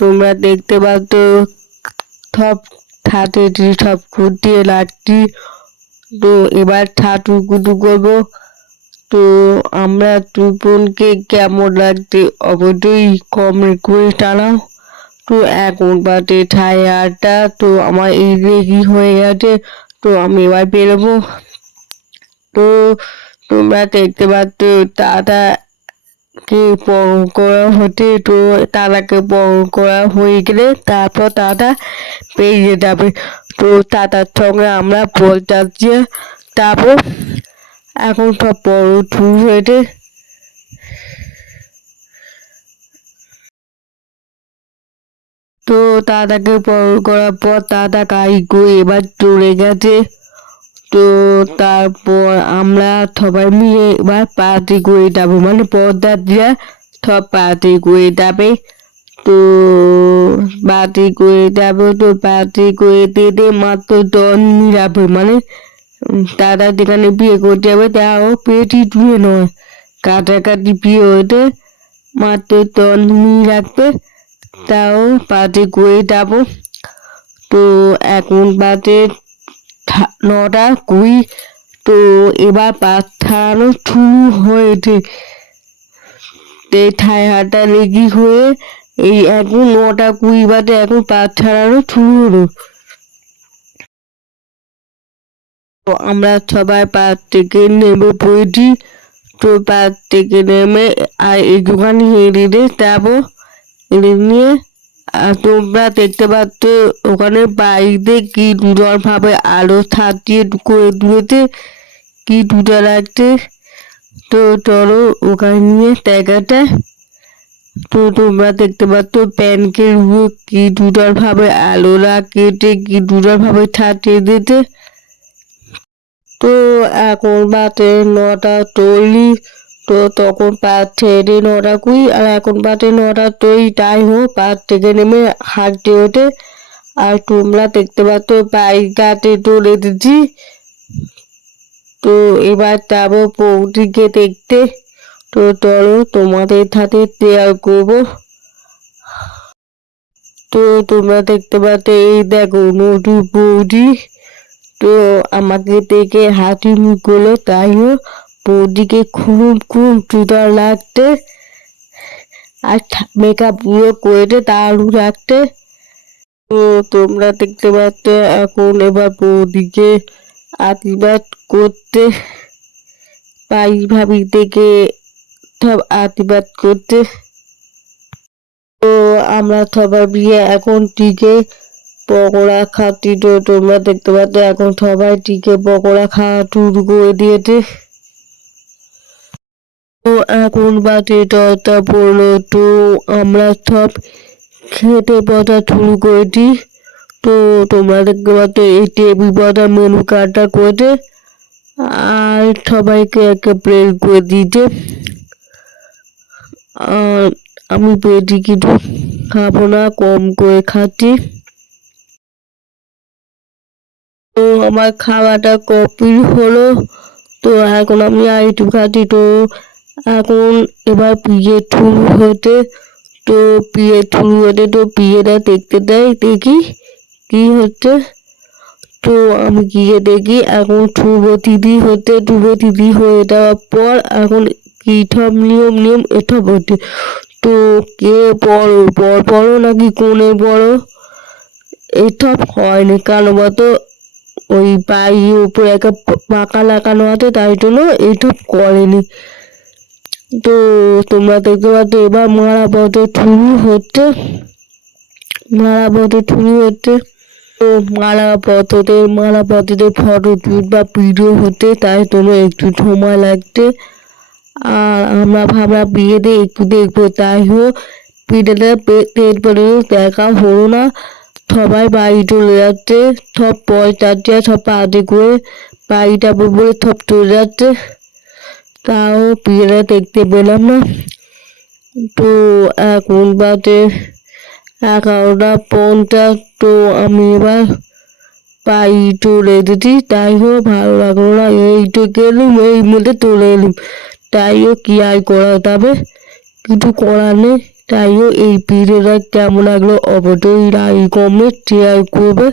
তোমরা দেখতে পাচ্ছ সব ছাতুটি সব ফুটিয়ে রাখছি। তো এবার ছাতু কুটু করবো। তো আমরা টিফিনকে কেমন লাগছে অবশ্যই কমেন্ট করে জানাও। তো এখন বাজে 8:30। তো আমার এই রেডি হয়ে গেছে। তো আমি এবার বেরোবো। তো তোমরা দেখতে পাচ্ছ দাদাকে বড় করা হচ্ছে। তো দাদাকে বড় করা হয়ে গেলে তারপর দাদা বেরিয়ে যাবে। তো দাদার সঙ্গে আমরা পৌঁছাচ্ছি। তারপর এখন সব বড় শুরু হয়েছে। তো দাদাকে বড় করার পর দাদা গাড়ি করে এবার চলে গেছে। তো তারপর আমরা সবাই মিলে এবার পার্টি করে যাবো, মানে পর্দারা সব পার্টি করে যাবে। তো পার্টি করে যাবে। তো পার্টি করে দিতে মাত্র 10 মিনিট যাবে, মানে দাদা যেখানে বিয়ে করতে যাবে তাও পেটি ধুয়ে নয়, কাছাকাছি বিয়ে হতে মাত্র 10 মিনিট লাগবে। তাও পার্টি করে যাবো। তো এখন বাজে 9:20। তো এবার পাত ছাড়ানো শুরু হয়েছে। 8:30 রেডি হয়ে এই এখন 9:20 বাজে, এখন পাত ছাড়ানো শুরু হলো। তো আমরা সবাই পাত থেকে নেমে পড়েছি। তো পাত থেকে নেমে আর একটুখানি হেঁটে যাবো। নিয়ে তোমরা দেখতে পাচ্ছ ওখানে বাড়িতে কি সুন্দর ভাবে আলো সাজিয়ে করে দিয়েছে, কি সুন্দর লাগছে। তো চলো ওখানে নিয়ে জায়গাটা। তো তোমরা দেখতে পাচ্ছ প্যানকের উপর কি সুন্দর ভাবে আলো লাগিয়েছে, কি সুন্দর ভাবে সাজিয়ে দিয়েছে। তো এখন বাজে 9:40। তো তখন পাত ছেড়ে 9:20, আর এখন বাজে 9:30। তাই হোক, পাত থেকে নেমে হাঁটতে ওঠে। আর তোমরা দেখতে পাচ্ছ বাইকটাতে চলে এসেছি। তো এবার যাবো বৌদিকে দেখতে। তো চলো তোমাদের সাথে শেয়ার করবো। তো তোমরা দেখতে পাচ্ছ এই দেখো নতুন বৌদি। তো আমাকে দেখে হাসি মুখ করলো। তাই হোক, বৌদিকে খুব খুব সুন্দর লাগছে। আর মেকআপ পুরো করেছে দারুণ লাগছে। তো তোমরা দেখতে পাচ্ছ এখন এবার বৌদিকে আশীর্বাদ করতে, পাই ভাবি থেকে সব আশীর্বাদ করতে। তো আমরা সবাই বিয়ে এখন টিকে পকোড়া খাচ্ছি। তো তোমরা দেখতে পাচ্ছ এখন সবাই টিকে পকোড়া খাওয়া শুরু করে দিয়েছে। তো এখন বাজে 10টা পড়লো। তো আমরা সব খেতে বসা শুরু করেছি। তো তোমরা দেখতে পাচ্ছ এই টেবিল বসা মেনু কার্ডটা করেছে, আর সবাইকে একটা প্লেট করে দিয়েছে। আর আমি পেয়েছি কিছু খাবো না, কম করে খাচ্ছি। তো আমার খাওয়াটা কমপ্লিট হলো। তো এখন আমি আর একটু খাচ্ছি। তো এখন এবার বিয়ে শুরু হতে। তো বিয়ে শুরু হতে, তো বিয়েটা দেখতে দেয়, দেখি কি হচ্ছে। তো আমি গিয়ে দেখি এখন শুভতিথি হচ্ছে। শুভতিথি হয়ে যাওয়ার পর এখন কি সব নিয়ম এটা হচ্ছে। তো কে বড়, বর বড় নাকি কোনে বড় এসব হয়নি, কারণ বলতো ওই পায়ের উপরে একটা পাকা লাগানো আছে, তাই জন্য এইসব করেনি। তো তোমরা দেখতে পাচ্ছ এবার মারা বদল শুরু হচ্ছে। মারা বদল শুরু হচ্ছে। তো মারা বদলের ফটো শুট বা ভিডিও হতে, তাই তোমার একটু সময় লাগছে। আর আমরা ভাবলাম বিয়েতে একটু দেখবো, তাই হোক বিয়েটা পেট পরে দেখা হলো না। সবাই বাড়ি চলে যাচ্ছে, সব পয়সা সব পাতে করে বাড়ি যাবো বলে সব চলে যাচ্ছে। তাও বিয়েটা দেখতে পেলাম না। তো এখন বাজে 11:50। তো আমি এবার বাড়ি চলে এসেছি। তাই হোক ভালো লাগলো না, এই তো গেলুম, এই মধ্যে চলে এলুম। তাই হোক কি আর করা যাবে, কিছু করার নেই। তাইও এই ভিডিওটা কেমন লাগলো অবশ্যই লাইক কমেন্ট শেয়ার করবে।